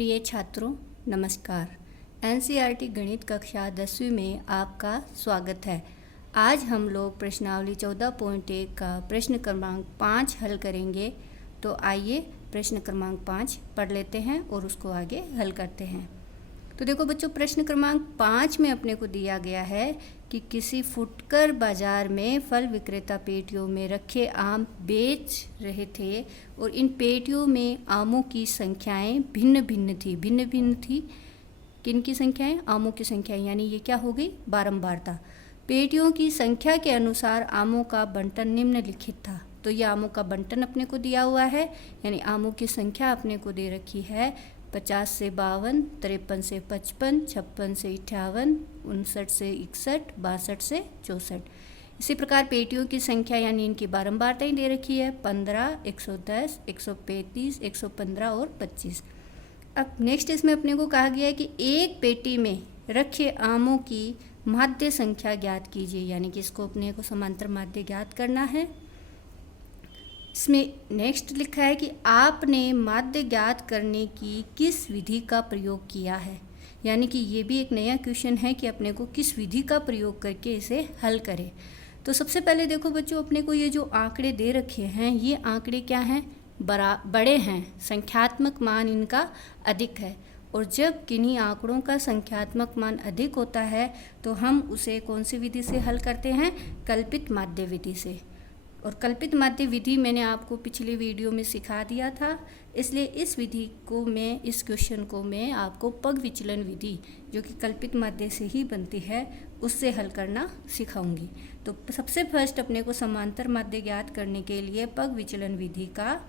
प्रिय छात्रों नमस्कार। एनसीईआरटी गणित कक्षा 10वीं में आपका स्वागत है। आज हम लोग प्रश्नावली 14.1 का प्रश्न क्रमांक 5 हल करेंगे। तो आइए प्रश्न क्रमांक 5 पढ़ लेते हैं और उसको आगे हल करते हैं। तो देखो बच्चों, प्रश्न क्रमांक 5 में अपने को दिया गया है कि किसी फुटकर बाजार में फल विक्रेता पेटियों में रखे आम बेच रहे थे और इन पेटियों में आमों की संख्याएं भिन्न भिन्न थी। किन की संख्याएं? आमों की संख्याएं, यानी ये क्या हो गई? बारंबारता। पेटियों की संख्या के अनुसार आमों का बंटन निम्नलिखित था। तो ये आमों का बंटन अपने को दिया हुआ है, यानी आमों की संख्या अपने को दे रखी है 50 से 52, 53 से 55, 56 से 58, 59 से 61, 62 से 64। इसी प्रकार पेटियों की संख्या यानी इनकी बारंबारताएं दे रखी है 15, 110, 135, 115 और 25। अब नेक्स्ट इसमें अपने को कहा गया है कि एक पेटी में रखे आमों की माध्य संख्या ज्ञात कीजिए, यानी कि इसको अपने को समांतर माध्य ज्ञात करना है। इसमें नेक्स्ट लिखा है कि आपने माध्य ज्ञात करने की किस विधि का प्रयोग किया है, यानी कि ये भी एक नया क्वेश्चन है कि अपने को किस विधि का प्रयोग करके इसे हल करें। तो सबसे पहले देखो बच्चों, अपने को ये जो आंकड़े दे रखे हैं ये आंकड़े क्या हैं? बड़े हैं, संख्यात्मक मान इनका अधिक है। और जब किन्हीं आंकड़ों का संख्यात्मक मान अधिक होता है तो हम उसे कौन सी विधि से हल करते हैं? कल्पित माध्य विधि से। और कल्पित माध्य विधि मैंने आपको पिछले वीडियो में सिखा दिया था, इसलिए इस विधि को इस क्वेश्चन को मैं आपको पग विचलन विधि, जो कि कल्पित माध्य से ही बनती है, उससे हल करना सिखाऊंगी। तो सबसे फर्स्ट अपने को समांतर माध्य ज्ञात करने के लिए पग विचलन विधि का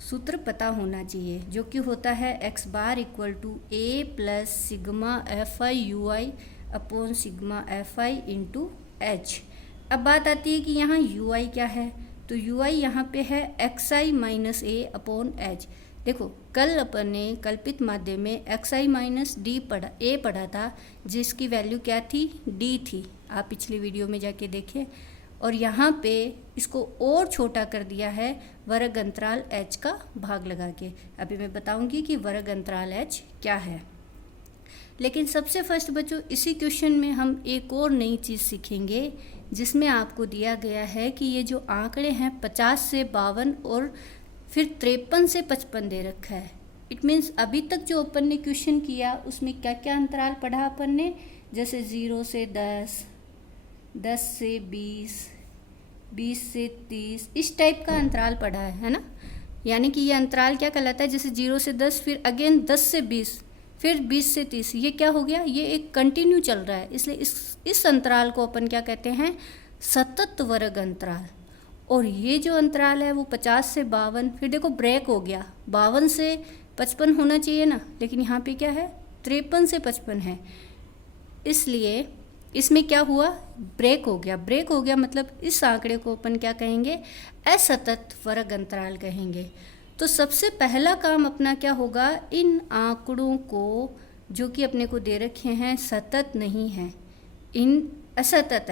सूत्र पता होना चाहिए, जो कि होता है x bar equal to a plus sigma F I you I upon sigma F I into H. अब बात आती है कि यहाँ यू आई क्या है? तो यू आई यहाँ पे है एक्स आई माइनस ए अपॉन एच। देखो, कल अपन ने कल्पित माध्य में एक्स आई माइनस ए पढ़ा था, जिसकी वैल्यू क्या थी? डी थी। आप पिछली वीडियो में जाके देखें। और यहाँ पे इसको और छोटा कर दिया है वर्ग अंतराल एच का भाग लगा के। अभी मैं बताऊंगी कि वर्ग अंतराल एच क्या है। लेकिन सबसे फर्स्ट बच्चों, इसी क्वेश्चन में हम एक और नई चीज़ सीखेंगे, जिसमें आपको दिया गया है कि ये जो आंकड़े हैं 50 से 52 और फिर 53 से 55 दे रखा है। इट मीन्स अभी तक जो अपन ने क्वेश्चन किया उसमें क्या क्या अंतराल पढ़ा अपन ने? जैसे 0 से 10, 10 से 20, 20 से 30, इस टाइप का अंतराल पढ़ा है ना। यानी कि ये अंतराल क्या कहलाता है? जैसे 0 से 10, फिर अगेन 10 से 20, फिर 20 से 30, ये क्या हो गया? ये एक कंटिन्यू चल रहा है, इसलिए इस अंतराल को अपन क्या कहते हैं? सतत वर्ग अंतराल। और ये जो अंतराल है वो 50 से 52, फिर देखो ब्रेक हो गया, 52 से 55 होना चाहिए ना, लेकिन यहाँ पे क्या है? 53 से 55 है, इसलिए इसमें क्या हुआ? ब्रेक हो गया। ब्रेक हो गया मतलब इस आंकड़े को अपन क्या कहेंगे? असतत वर्ग अंतराल कहेंगे। तो सबसे पहला काम अपना क्या होगा? इन आंकड़ों को, जो कि अपने को दे रखे हैं, सतत नहीं है, इन असतत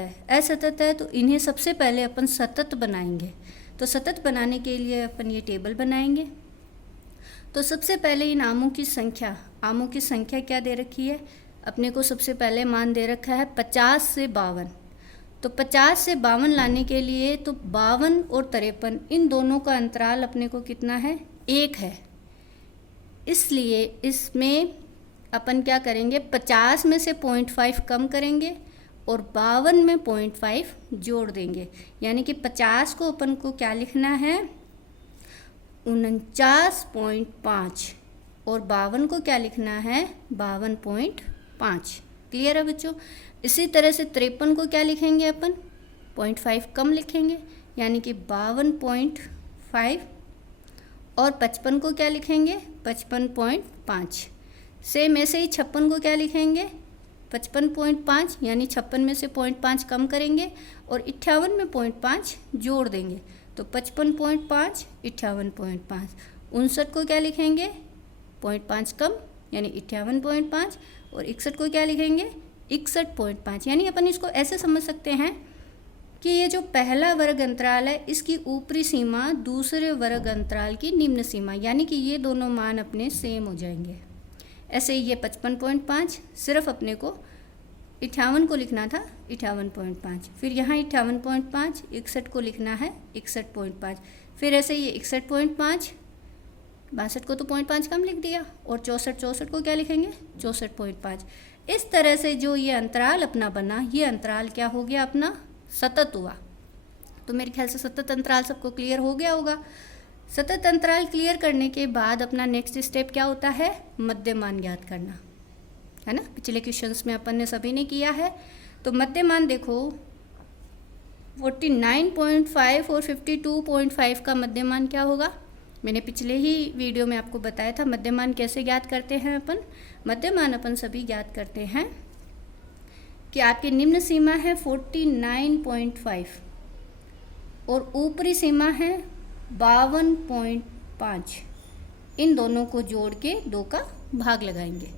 है, तो इन्हें सबसे पहले अपन सतत बनाएंगे। तो सतत बनाने के लिए अपन ये टेबल बनाएंगे। तो सबसे पहले इन आमों की संख्या क्या दे रखी है? अपने को सबसे पहले मान दे रखा है 50 से 52। तो 50 से 52 लाने के लिए तो 52 और 53 इन दोनों का अंतराल अपने को कितना है? 1 है। इसलिए इसमें अपन क्या करेंगे? 50 में से 0.5 कम करेंगे और 52 में 0.5 जोड़ देंगे। यानी कि 50 को अपन को क्या लिखना है? 49.5 और 52 को क्या लिखना है? 52.5। क्लियर है बच्चों? इसी तरह से 53 को क्या लिखेंगे अपन? 0.5 कम लिखेंगे, यानी कि 52.5। और 55 को क्या लिखेंगे? 55.5। सेम ऐसे ही 56 को क्या लिखेंगे? 55.5, यानी 56 में से 0.5 कम करेंगे और 58 में 0.5 जोड़ देंगे। तो 55.5, 58.5। 59 को क्या लिखेंगे? 0.5 कम, यानी 58.5। और 61 को क्या लिखेंगे? 61.5। यानी अपन इसको ऐसे समझ सकते हैं कि ये जो पहला वर्ग अंतराल है इसकी ऊपरी सीमा दूसरे वर्ग अंतराल की निम्न सीमा, यानी कि ये दोनों मान अपने सेम हो जाएंगे। ऐसे ही ये 55.5, सिर्फ अपने को 58 को लिखना था 58.5, फिर यहाँ 58.5, 61 को लिखना है 61.5, फिर ऐसे ये 61.5, 62 को तो 0.5 कम लिख दिया, और 64 को क्या लिखेंगे 64.5। इस तरह से जो ये अंतराल अपना बना, ये अंतराल क्या हो गया अपना सतत हुआ। तो मेरे ख्याल से सतत अंतराल सबको क्लियर हो गया होगा। सतत अंतराल क्लियर करने के बाद अपना नेक्स्ट स्टेप क्या होता है, मध्यमान ज्ञात करना, है ना। पिछले क्वेश्चंस में अपन ने सभी ने किया है। तो मध्यमान देखो 49.5 और 52.5 का मध्यमान क्या होगा, मैंने पिछले ही वीडियो में आपको बताया था मध्यमान कैसे ज्ञात करते हैं अपन। मध्यमान अपन सभी ज्ञात करते हैं कि आपकी निम्न सीमा है 49.5 और ऊपरी सीमा है 52.5। इन दोनों को जोड़ के 2 का भाग लगाएंगे,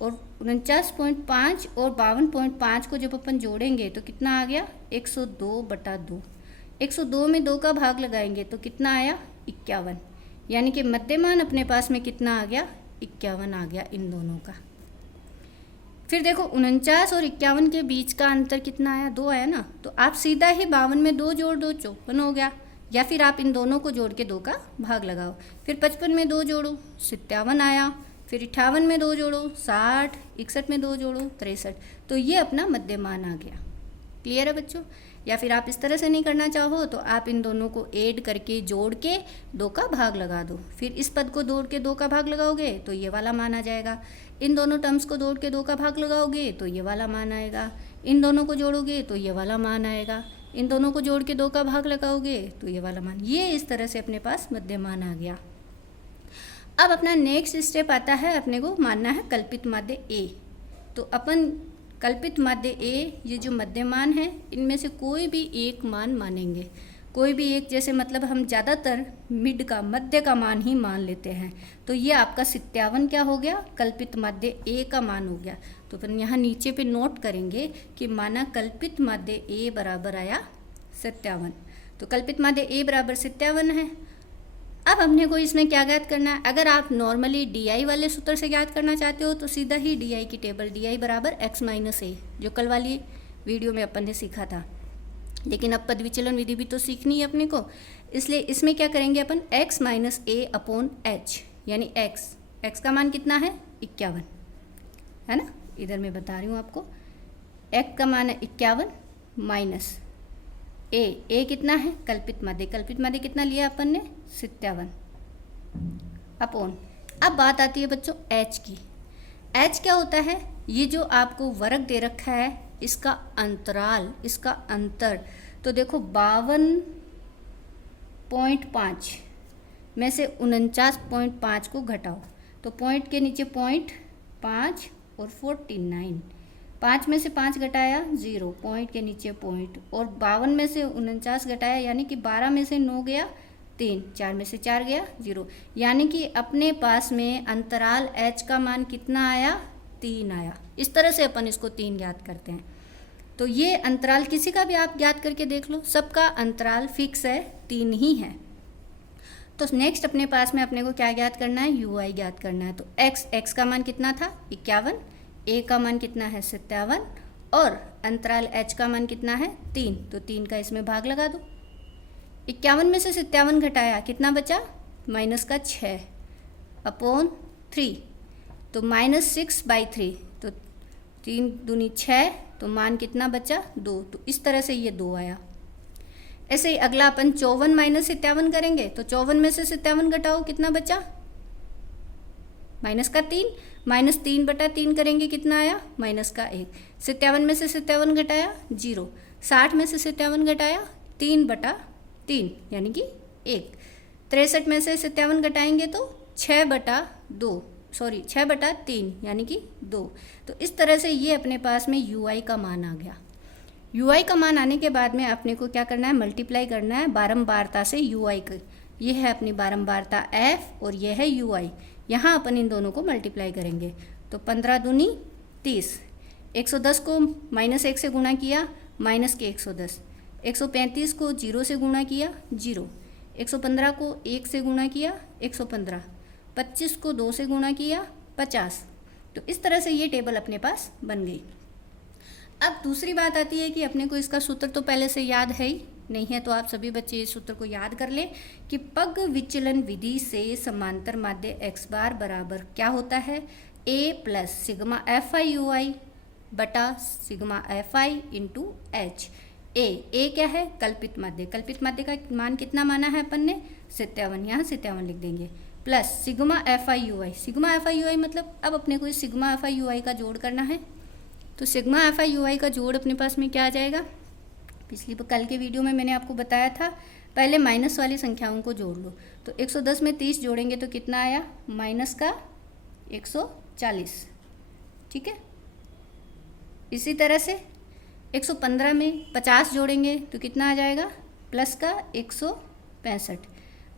और 49.5 और 52.5 को जब अपन जोड़ेंगे तो कितना आ गया 102/2। 102 में 2 का भाग लगाएंगे तो कितना आया 51, यानी कि मध्यमान अपने पास में कितना आ गया 51 आ गया इन दोनों का। फिर देखो 49 और 51 के बीच का अंतर कितना आया 2 आया ना, तो आप सीधा ही 52 में 2 जोड़ दो 54 हो गया, या फिर आप इन दोनों को जोड़ के 2 का भाग लगाओ। फिर 55 में 2 जोड़ो 57 आया, फिर 58 में 2 जोड़ो 60, 61 में 2 जोड़ो 63। तो ये अपना मध्यमान आ गया। क्लियर है बच्चों। या फिर आप इस तरह से नहीं करना चाहो तो आप इन दोनों को ऐड करके जोड़ के 2 का भाग लगा दो, फिर इस पद को जोड़ के 2 का भाग लगाओगे तो ये वाला मान आ जाएगा। इन दोनों टर्म्स को जोड़ के 2 का भाग लगाओगे तो ये वाला मान आएगा। इन दोनों को जोड़ोगे तो ये वाला मान आएगा। इन दोनों को जोड़ के 2 का भाग लगाओगे तो ये वाला मान। ये इस तरह से अपने पास मध्यमान आ गया। अब अपना नेक्स्ट स्टेप आता है, अपने को मानना है कल्पित माध्य ए। तो अपन कल्पित माध्य ए, ये जो मध्यमान है इनमें से कोई भी एक मान मानेंगे। कोई भी एक, जैसे मतलब हम ज़्यादातर मिड का मध्य का मान ही मान लेते हैं। तो ये आपका 57 क्या हो गया कल्पित माध्य ए का मान हो गया। तो अपन यहाँ नीचे पे नोट करेंगे कि माना कल्पित माध्य ए बराबर आया 57। तो कल्पित माध्य ए बराबर 57 है। अब हमने को इसमें क्या ज्ञात करना है, अगर आप नॉर्मली डी वाले सूत्र से ज्ञात करना चाहते हो तो सीधा ही डी की टेबल डी बराबर x माइनस ए, जो कल वाली वीडियो में अपन ने सीखा था। लेकिन अब पद विचलन विधि भी तो सीखनी है अपने को, इसलिए इसमें क्या करेंगे अपन x माइनस ए अपॉन एच, यानी x का मान कितना है 51, है ना। इधर मैं बता रही हूँ आपको, x का मान है 51 माइनस ए कितना है कल्पित माध्य कितना लिया अपन ने 57 अपॉन। अब बात आती है बच्चों h की। h क्या होता है, ये जो आपको वर्ग दे रखा है इसका अंतराल, इसका अंतर। तो देखो 52.5 में से 49.5 को घटाओ, तो पॉइंट के नीचे 0.5 और 49, 5 में से 5 घटाया 0, पॉइंट के नीचे पॉइंट, और 52 में से 49 घटाया यानी कि 12 में से 9 गया 3, 4 में से 4 गया 0, यानी कि अपने पास में अंतराल h का मान कितना आया 3 आया। इस तरह से अपन इसको 3 ज्ञात करते हैं। तो ये अंतराल किसी का भी आप ज्ञात करके देख लो, सबका अंतराल फिक्स है 3 ही है। तो नेक्स्ट अपने पास में अपने को क्या ज्ञात करना है, ui ज्ञात करना है। तो x का मान कितना था 51, a का मान कितना है 57 और अंतराल h का मान कितना है 3, तो 3 का इसमें भाग लगा दो। 51 में से 57 घटाया कितना बचा माइनस का 6 अपॉन 3, तो -6/3, तो 3 दूनी 6, तो मान कितना बचा 2, तो इस तरह से ये 2 आया। ऐसे ही अगला अपन 54 माइनस 57 करेंगे, तो 54 में से 57 घटाओ कितना बचा माइनस का 3, -3/3 करेंगे कितना आया माइनस का 1। 57 में से 57 घटाया 0, 60 में से 57 घटाया 3/3 यानी कि 1। 63 में से 57 घटाएंगे तो 6/3 यानी कि 2। तो इस तरह से ये अपने पास में ui का मान आ गया। ui का मान आने के बाद में अपने को क्या करना है, मल्टीप्लाई करना है बारंबारता से ui का। ये है अपनी बारंबारता f और ये है ui। यहाँ अपन इन दोनों को मल्टीप्लाई करेंगे तो 15 दूनी 30, 110 को -1 से गुणा किया माइनस के 110, 135 को 0 से गुणा किया 0, 115 को 1 से गुणा किया 115, 25 को 2 से गुणा किया 50, तो इस तरह से ये टेबल अपने पास बन गई। अब दूसरी बात आती है कि अपने को इसका सूत्र तो पहले से याद है ही, नहीं है तो आप सभी बच्चे इस सूत्र को याद कर लें कि पग विचलन विधि से समांतर माध्य x बार बराबर क्या होता है, a plus sigma F I you i बटा sigma F I into h. A क्या है, कल्पित माध्य, कल्पित माध्य का मान कितना माना है अपन ने, 57, यहाँ 57 लिख देंगे, plus sigma F I you i. Sigma F I you i मतलब अब अपने को इस sigma F I you i का जोड़ करना है, तो sigma F I you i का जोड़ अपने पास में क्या आ जाएगा, कल के वीडियो में मैंने आपको बताया था, पहले माइनस वाली संख्याओं को जोड़ लो। तो 110 में 30 जोड़ेंगे तो कितना आया, माइनस का 140, ठीक है। इसी तरह से 115 में 50 जोड़ेंगे तो कितना आ जाएगा, प्लस का 165।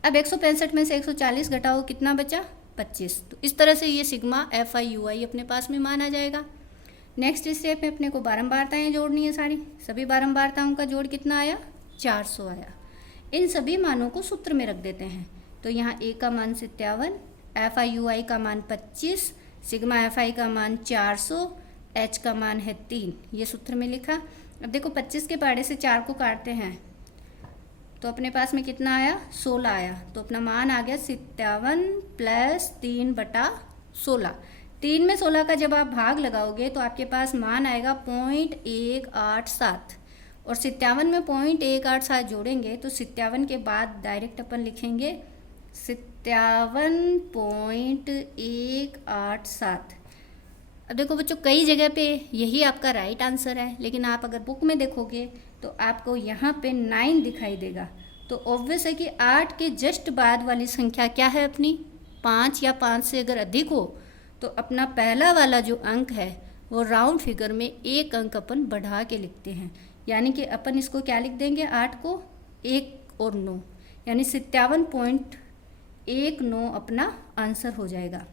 अब 165 में से 140 घटाओ, कितना बचा, 25। तो इस तरह से ये सिग्मा एफ आई यू आई अपने पास में मान आ जाएगा। नेक्स्ट स्टेप में अपने को बारंबारताएँ जोड़नी है सारी, सभी बारंबारताओं का जोड़ कितना आया, 400 आया। इन सभी मानों को सूत्र में रख देते हैं, तो यहाँ ए का मान 57, एफ आई यू आई का मान 25, सिग्मा एफ आई का मान 400, एच का मान है 3, ये सूत्र में लिखा। अब देखो 25 के पहाड़े से 4 को काटते हैं तो अपने पास में कितना आया, 16 आया, तो अपना मान आ गया 57 प्लस 3 बटा 16। 3 में 16 का जब आप भाग लगाओगे तो आपके पास मान आएगा 0.187, और 57 में 0.187 जोड़ेंगे तो 57 के बाद डायरेक्ट अपन लिखेंगे 57.187। अब देखो बच्चों, कई जगह पे यही आपका राइट आंसर है, लेकिन आप अगर बुक में देखोगे तो आपको यहाँ पे 9 दिखाई देगा, तो ऑब्वियस है कि 8 के जस्ट बाद वाली संख्या क्या है अपनी, 5 या 5 से अगर अधिक हो तो अपना पहला वाला जो अंक है वो राउंड फिगर में 1 अंक अपन बढ़ा के लिखते हैं, यानी कि अपन इसको क्या लिख देंगे, 8 को 1 और 9, यानी 57.19 अपना आंसर हो जाएगा।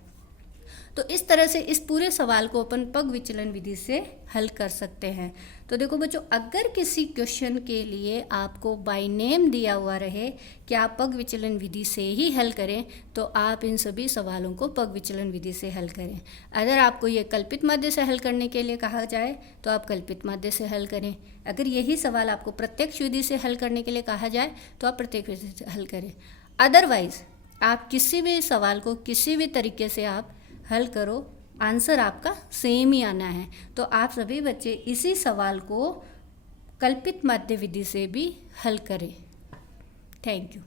तो इस तरह से इस पूरे सवाल को अपन पग विचलन विधि से हल कर सकते हैं। तो देखो बच्चों, अगर किसी क्वेश्चन के लिए आपको बाय नेम दिया हुआ रहे कि आप पग विचलन विधि से ही हल करें, तो आप इन सभी सवालों को पग विचलन विधि से हल करें। अगर आपको ये कल्पित माध्य से हल करने के लिए कहा जाए तो आप कल्पित माध्य से हल करें। अगर यही सवाल आपको प्रत्यक्ष विधि से हल करने के लिए कहा जाए तो आप प्रत्यक्ष विधि से हल करें। अदरवाइज आप किसी भी सवाल को किसी भी तरीके से आप हल करो, आंसर आपका सेम ही आना है। तो आप सभी बच्चे इसी सवाल को कल्पित माध्य विधि से भी हल करें। Thank you.